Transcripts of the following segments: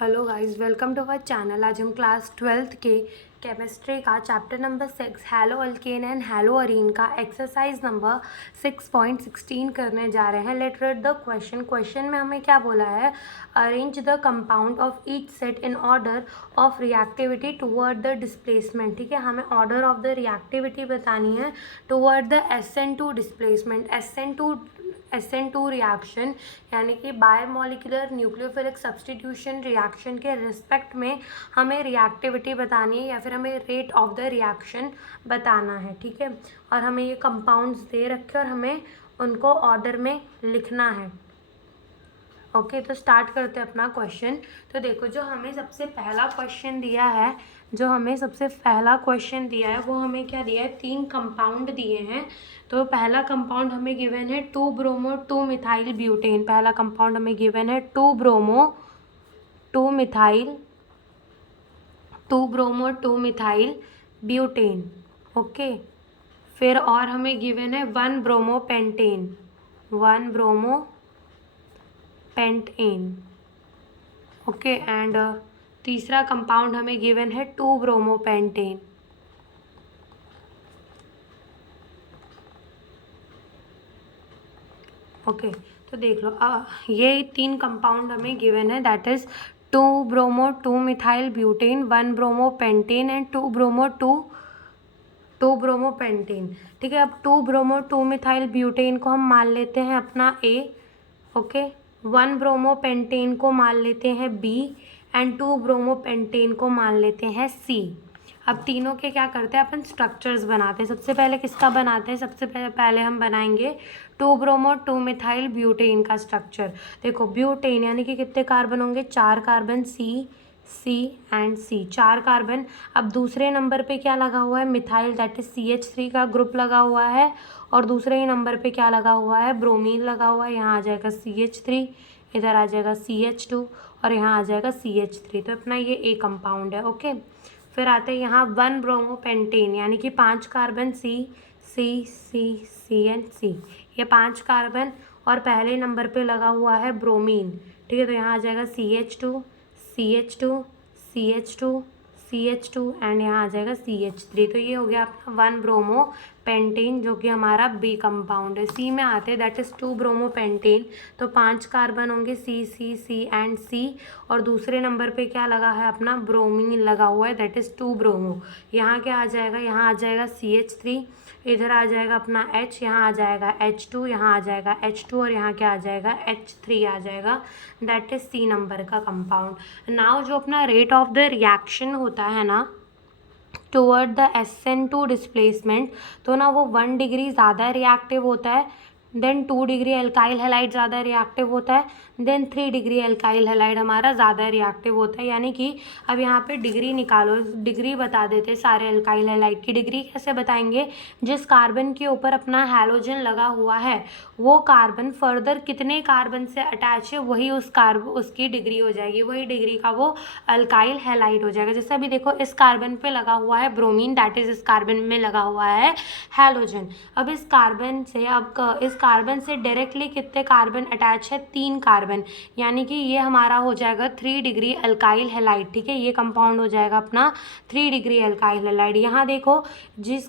Hello guys, welcome to our channel. आज हम class 12th के केमिस्ट्री का chapter number 6 haloalkane and haloarene का exercise number 6.16 करने जा रहे हैं। लेट रीड द क्वेश्चन में हमें क्या बोला है? Arrange the compound of each set in order of reactivity toward the displacement. ठीक है, हमें ऑर्डर ऑफ द रिएक्टिविटी बतानी है toward the SN2 displacement. SN2 reaction यानी कि बायोमोलिकुलर न्यूक्लियोफिलिक सब्सटीट्यूशन रिएक्शन के रिस्पेक्ट में हमें रिएक्टिविटी बतानी है या फिर हमें रेट ऑफ द रिएक्शन बताना है। ठीक है, और हमें ये कंपाउंड्स दे रखे और हमें उनको ऑर्डर में लिखना है। ओके, तो स्टार्ट करते हैं अपना क्वेश्चन। तो देखो, जो हमें सबसे पहला क्वेश्चन दिया है वो हमें क्या दिया है? 3 कंपाउंड दिए हैं। तो पहला कंपाउंड हमें गिवन है 2-ब्रोमो 2-मिथाइल ब्यूटेन। पहला कंपाउंड हमें गिवन है 2-ब्रोमो 2-मिथाइल ब्यूटेन। ओके, फिर और हमें गिवन है 1-ब्रोमो पेंटेन। ओके, एंड तीसरा कंपाउंड हमें गिवन है 2-ब्रोमो पेंटेन। ओके, तो देख लो, ये 3 कंपाउंड हमें गिवन है, that is two bromo two methyl butane, one bromo pentane and two bromo pentane. ठीक है, अब 2-ब्रोमो 2-मिथाइल ब्यूटेन को हम मान लेते हैं अपना A। ओके, 1-ब्रोमो पेंटेन को मान लेते हैं B एंड 2-ब्रोमो पेंटेन को मान लेते हैं C। अब तीनों के क्या करते हैं? अपन स्ट्रक्चर्स बनाते हैं। सबसे पहले किसका बनाते हैं? सबसे पहले हम बनाएंगे 2-ब्रोमो 2-मिथाइल ब्यूटेन का स्ट्रक्चर। देखो, ब्यूटेन यानी कि कितने कार्बन होंगे? 4 carbon, C and C, 4 carbon. अब दूसरे नंबर पे क्या लगा हुआ है? मिथाइल, दैट इज CH3 का ग्रुप लगा हुआ है। और दूसरे ही नंबर पे क्या लगा हुआ है? ब्रोमीन लगा हुआ है। यहाँ आ जाएगा CH3, इधर आ जाएगा CH2 और यहाँ आ जाएगा CH3। तो अपना ये A कंपाउंड है। ओके, फिर आते हैं यहाँ 1-ब्रोमो पेंटेन यानी कि 5 कार्बन, C एंड C, ये 5 कार्बन और पहले नंबर पे लगा हुआ है ब्रोमीन। ठीक है, तो यहाँ आ जाएगा CH2 एंड यहाँ आ जाएगा CH3। तो ये हो गया अपना 1-ब्रोमो पेंटेन, जो कि हमारा B कंपाउंड है। C में आते हैं, दैट इज़ 2-ब्रोमो पेंटेन। तो 5 कार्बन होंगे, C एंड C, और दूसरे नंबर पे क्या लगा है? अपना ब्रोमीन लगा हुआ है, दैट इज़ 2-ब्रोमो। यहाँ क्या आ जाएगा? यहाँ आ जाएगा CH3, इधर आ जाएगा अपना H, यहाँ आ जाएगा H2, यहाँ आ जाएगा H2 और यहाँ क्या आ जाएगा? H3 आ जाएगा, दैट इज C नंबर का कंपाउंड। नाउ जो अपना रेट ऑफ द रिएक्शन होता है ना टुवर्ड द SN2 डिस्प्लेसमेंट, तो ना वो 1 डिग्री ज़्यादा रिएक्टिव होता है, देन 2 डिग्री एल्काइल हैलाइड ज़्यादा रिएक्टिव होता है, देन 3 डिग्री एल्काइल हैलाइड हमारा ज़्यादा रिएक्टिव होता है। यानी कि अब यहाँ पे डिग्री निकालो, डिग्री बता देते सारे एल्काइल हैलाइड की। डिग्री कैसे बताएंगे? जिस कार्बन के ऊपर अपना हैलोजन लगा हुआ है वो कार्बन फर्दर कितने कार्बन से अटैच है, वही उसकी डिग्री हो जाएगी, वही डिग्री का वो अल्काइल हैलाइड हो जाएगा। जैसे अभी देखो, इस कार्बन पे लगा हुआ है ब्रोमीन, दैट इज इस कार्बन में लगा हुआ है हैलोजन। अब इस कार्बन से डायरेक्टली कितने कार्बन अटैच है? 3 कार्बन, यानी कि ये हमारा हो जाएगा 3 डिग्री अल्काइल हैलाइड। ठीक है, ये कंपाउंड हो जाएगा अपना 3 डिग्री अल्काइल हैलाइड। यहाँ देखो, जिस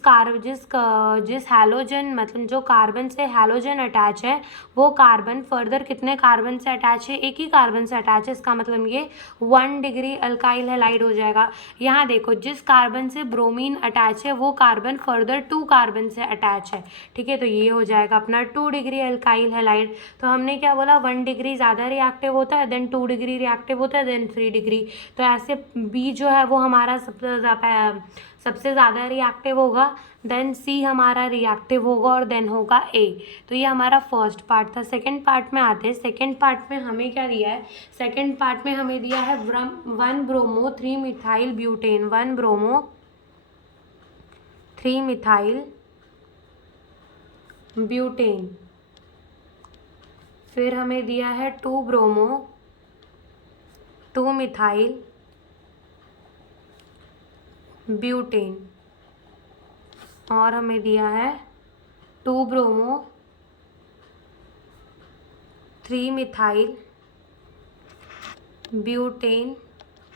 हैलोजन मतलब जो कार्बन से हैलोजन अटैच है वो कार्बन फर्दर कितने कार्बन से अटैच है? एक ही कार्बन से अटैच है, इसका मतलब ये 1 डिग्री अल्काइल हैलाइड हो जाएगा। यहाँ देखो, जिस कार्बन से ब्रोमीन अटैच है वो कार्बन फर्दर 2 कार्बन से अटैच है। ठीक है, तो ये हो जाएगा अपना 2 डिग्री अल्काइल हैलाइड। तो हमने क्या बोला? 1 डिग्री ज़्यादा रिएक्टिव होता है, देन 2 डिग्री रिएक्टिव होता है, देन 3 डिग्री। तो ऐसे B जो है वो हमारा सबसे ज़्यादा रिएक्टिव होगा, देन C हमारा रिएक्टिव होगा और देन होगा A। तो ये हमारा फर्स्ट पार्ट था। सेकंड पार्ट में आते हैं। सेकंड पार्ट में हमें क्या दिया है? सेकंड पार्ट में हमें दिया है 1-ब्रोमो 3-मिथाइल ब्यूटेन, 1-ब्रोमो 3-मिथाइल ब्यूटेन। फिर हमें दिया है 2-ब्रोमो 2-मिथाइल ब्यूटेन, और हमें दिया है 2-ब्रोमो 3-मिथाइल ब्यूटेन।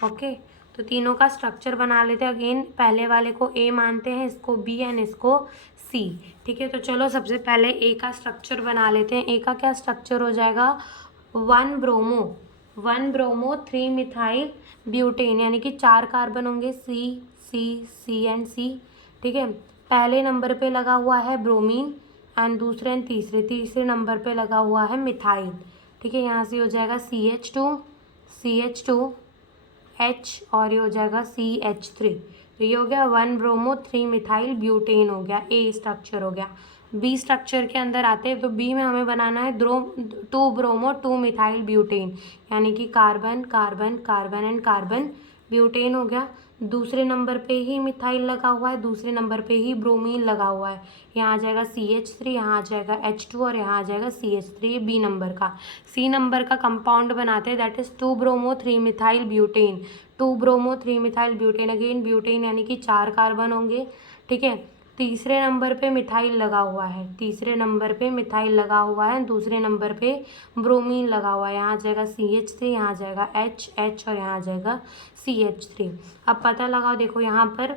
ओके, तो तीनों का स्ट्रक्चर बना लेते हैं। अगेन पहले वाले को ए मानते हैं, इसको बी एंड इसको सी। ठीक है, तो चलो सबसे पहले ए का स्ट्रक्चर बना लेते हैं। ए का क्या स्ट्रक्चर हो जाएगा, 1 ब्रोमो 3 मिथाइल ब्यूटेन, यानी कि 4 कार्बन होंगे, सी सी सी एंड सी। ठीक है, पहले नंबर पे लगा हुआ है ब्रोमीन एंड दूसरे एंड तीसरे नंबर पे लगा हुआ है मिथाइल। ठीक है, यहाँ से हो जाएगा CH2 H और ये हो जाएगा CH3। तो ये हो गया 1 ब्रोमो 3 मिथाइल ब्यूटेन हो गया, ए स्ट्रक्चर हो गया। बी स्ट्रक्चर के अंदर आते हैं, तो बी में हमें बनाना है 2 ब्रोमो 2 मिथाइल ब्यूटेन, यानी कि carbon carbon carbon and carbon, butane हो गया। दूसरे नंबर पे ही मिथाइल लगा हुआ है, दूसरे नंबर पे ही ब्रोमीन लगा हुआ है। यहाँ आ जाएगा CH3, यहाँ आ जाएगा H2 और यहाँ आ जाएगा CH3, बी नंबर का। सी नंबर का कंपाउंड बनाते हैं, that is 2 bromo 3 methyl butane. 2 bromo 3 methyl butane, again butane यानी कि 4 कार्बन होंगे। ठीक है, तीसरे नंबर पे मिथाइल लगा हुआ है, तीसरे नंबर पे मिथाइल लगा हुआ है, दूसरे नंबर पे ब्रोमीन लगा हुआ है। यहाँ आ जाएगा CH3, यहाँ आ जाएगा H और यहाँ आ जाएगा CH3। अब पता लगाओ, देखो यहाँ पर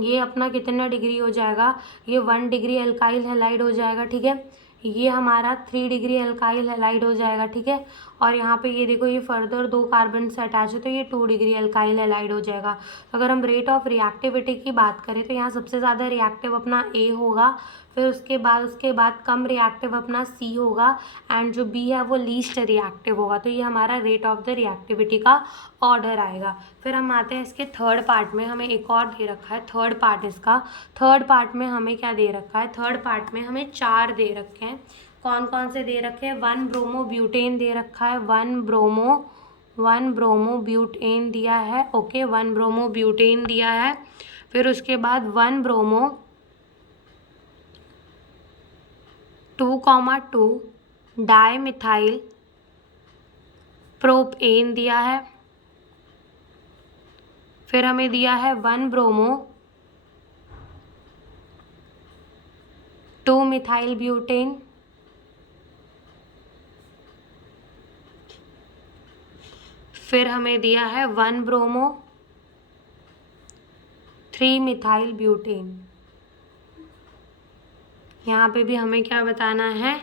ये अपना कितना डिग्री हो जाएगा, ये 1 डिग्री अल्काइल हैलाइड हो जाएगा। ठीक है, ये हमारा 3 डिग्री अल्काइल हैलाइड हो जाएगा। ठीक है, और यहाँ पे ये देखो, ये फर्दर 2 कार्बन से अटैच है, तो ये 2 डिग्री अल्काइल हैलाइड हो जाएगा। अगर हम रेट ऑफ रिएक्टिविटी की बात करें, तो यहाँ सबसे ज़्यादा रिएक्टिव अपना ए होगा, फिर उसके बाद कम रिएक्टिव अपना सी होगा, एंड जो बी है वो लीस्ट रिएक्टिव होगा। तो ये हमारा रेट ऑफ द रिएक्टिविटी का ऑर्डर आएगा। फिर हम आते हैं इसके थर्ड पार्ट में, हमें एक और दे रखा है थर्ड पार्ट इसका। थर्ड पार्ट में हमें क्या दे रखा है, थर्ड पार्ट में हमें 4 दे रखे हैं। कौन कौन से दे रखे हैं, 1 ब्रोमो ब्यूटेन दे रखा है, 1 ब्रोमो ब्यूटेन दिया है। ओके, 1 ब्रोमो ब्यूटेन दिया है। फिर उसके बाद 1 ब्रोमो 2,2 डाई मिथाइल प्रोपेन दिया है। फिर हमें दिया है 1 ब्रोमो 2 मिथाइल ब्यूटेन। फिर हमें दिया है 1 ब्रोमो 3 मिथाइल ब्यूटेन। यहाँ पे भी हमें क्या बताना है,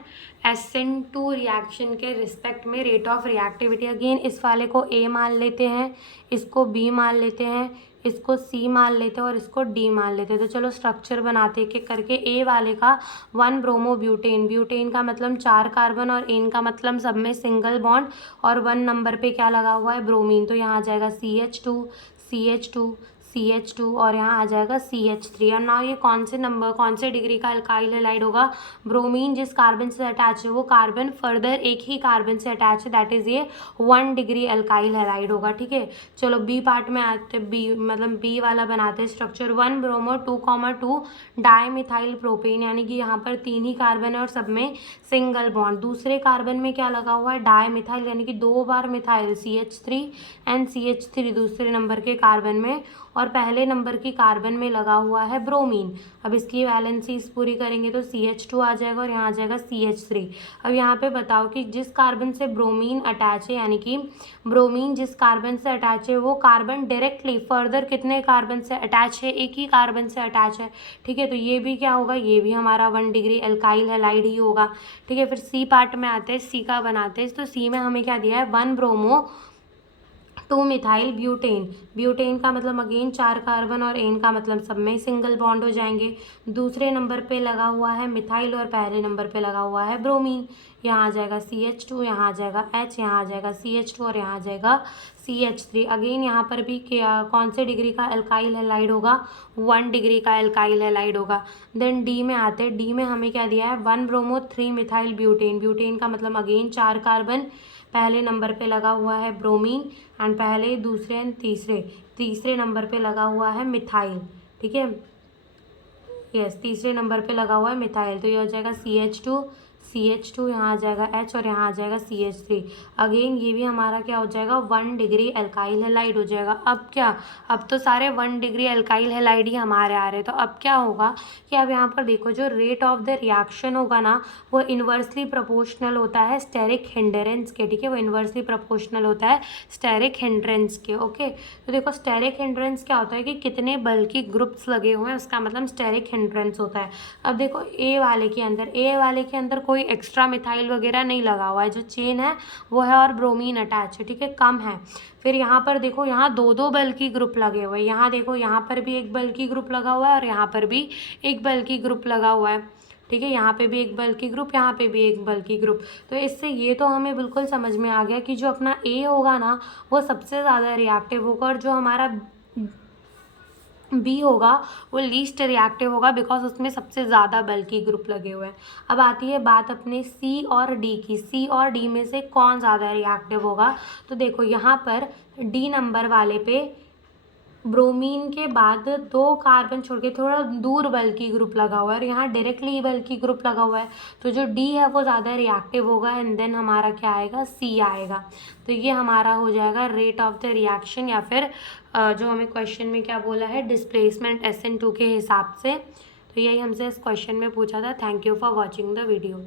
SN2 रिएक्शन के रिस्पेक्ट में रेट ऑफ रिएक्टिविटी। अगेन इस वाले को ए मान लेते हैं, इसको बी मान लेते हैं, इसको सी मान लेते हैं और इसको डी मान लेते हैं। तो चलो स्ट्रक्चर बनाते हैं एक करके। ए वाले का 1 ब्रोमो ब्यूटेन, ब्यूटेन का मतलब 4 कार्बन और एन का मतलब सब में सिंगल बॉन्ड, और 1 नंबर पे क्या लगा हुआ है, ब्रोमीन। तो यहाँ आ जाएगा CH2 और यहाँ आ जाएगा CH3। और ना ये कौन से डिग्री का अल्काइल हैलाइड होगा, ब्रोमीन जिस कार्बन से अटैच है वो कार्बन फर्दर एक ही कार्बन से अटैच है, दैट इज़ ये 1 डिग्री अल्काइल हैलाइड होगा। ठीक है, चलो बी पार्ट में आते, बी वाला बनाते हैं structure. 1 bromo 2,2 di methyl propane, यानी कि यहाँ पर 3 ही कार्बन है और सब में सिंगल बॉन्ड। दूसरे कार्बन में क्या लगा हुआ है, डाई मिथाइल, यानी कि 2 बार मिथाइल, CH3 एंड CH3 दूसरे नंबर के कार्बन में, और पहले नंबर की कार्बन में लगा हुआ है ब्रोमीन। अब इसकी वैलेंसीज पूरी करेंगे तो CH2 आ जाएगा और यहाँ आ जाएगा CH3। अब यहाँ पे बताओ कि जिस कार्बन से ब्रोमीन अटैच है, यानी कि ब्रोमीन जिस कार्बन से अटैच है वो कार्बन डायरेक्टली फर्दर कितने कार्बन से अटैच है, एक ही कार्बन से अटैच है। ठीक है, तो ये भी क्या होगा, ये भी हमारा 1 डिग्री अल्काइल हैलाइड ही होगा। ठीक है, फिर सी पार्ट में आते हैं, सी का बनाते हैं। तो सी में हमें क्या दिया है, 1 ब्रोमो 2 मिथाइल ब्यूटेन, ब्यूटेन का मतलब अगेन 4 कार्बन और एन का मतलब सब में सिंगल बॉन्ड हो जाएंगे। दूसरे नंबर पे लगा हुआ है मिथाइल और पहले नंबर पे लगा हुआ है ब्रोमीन। यहाँ आ जाएगा CH2, यहाँ आ जाएगा H, यहाँ आ जाएगा CH2 और यहाँ आ जाएगा CH3। अगेन यहाँ पर भी क्या, कौन से डिग्री का अल्काइल हैलाइड होगा, 1 डिग्री का अल्काइल हैलाइड होगा। देन डी में आते हैं, डी में हमें क्या दिया है, 1 ब्रोमो 3 मिथाइल ब्यूटेन, ब्यूटेन का मतलब अगेन 4 कार्बन, पहले नंबर पे लगा हुआ है ब्रोमीन एंड पहले दूसरे एंड तीसरे नंबर पे लगा हुआ है मिथाइल। ठीक है, यस, तीसरे नंबर पे लगा हुआ है मिथाइल। तो ये हो जाएगा CH2 CH2 यहाँ आ जाएगा H और यहाँ आ जाएगा CH3। अगेन ये भी हमारा क्या हो जाएगा 1 डिग्री एल्काइल हैलाइड हो जाएगा। अब क्या, अब तो सारे 1 डिग्री एल्काइल हैलाइड ही हमारे आ रहे हैं। तो अब क्या होगा कि अब यहाँ पर देखो जो रेट ऑफ द रिएक्शन होगा ना वो इन्वर्सली प्रोपोर्शनल होता है स्टेरिक हिंड्रेंस के, ठीक है, वो इन्वर्सली प्रोपोर्शनल होता है स्टेरिक हिंड्रेंस के। ओके, तो देखो स्टेरिक हिंड्रेंस क्या होता है कि कितने बल्कि ग्रुप्स लगे हुए हैं उसका मतलब स्टेरिक हिंड्रेंस होता है। अब देखो ए वाले के अंदर कोई एक्स्ट्रा मिथाइल वगैरह नहीं लगा हुआ है, जो चेन है वो है और ब्रोमीन अटैच है, ठीक है, कम है। फिर यहाँ पर देखो यहाँ दो बल्कि ग्रुप लगे हुए हैं, यहाँ देखो यहाँ पर भी एक बल्कि ग्रुप लगा हुआ है और यहाँ पर भी एक बल्कि ग्रुप लगा हुआ है, ठीक है, यहाँ पे भी एक बल्कि ग्रुप, यहाँ पे भी एक बल्कि ग्रुप। तो इससे ये तो हमें बिल्कुल समझ में आ गया कि जो अपना ए होगा ना वो सबसे ज़्यादा रिएक्टिव होगा और जो हमारा बी होगा वो लीस्ट रिएक्टिव होगा बिकॉज उसमें सबसे ज़्यादा बल्कि ग्रुप लगे हुए हैं। अब आती है बात अपने सी और डी की। सी और डी में से कौन ज़्यादा रिएक्टिव होगा? तो देखो यहाँ पर डी नंबर वाले पे ब्रोमीन के बाद 2 कार्बन छोड़ के थोड़ा दूर बल्कि ग्रुप लगा हुआ है और यहाँ डायरेक्टली बल्कि ग्रुप लगा हुआ है, तो जो डी है वो ज़्यादा रिएक्टिव होगा एंड देन हमारा क्या आएगा, सी आएगा। तो ये हमारा हो जाएगा रेट ऑफ द रिएक्शन या फिर जो हमें क्वेश्चन में क्या बोला है डिस्प्लेसमेंट SN2 के हिसाब से। तो यही हमसे इस क्वेश्चन में पूछा था। Thank you for watching the video.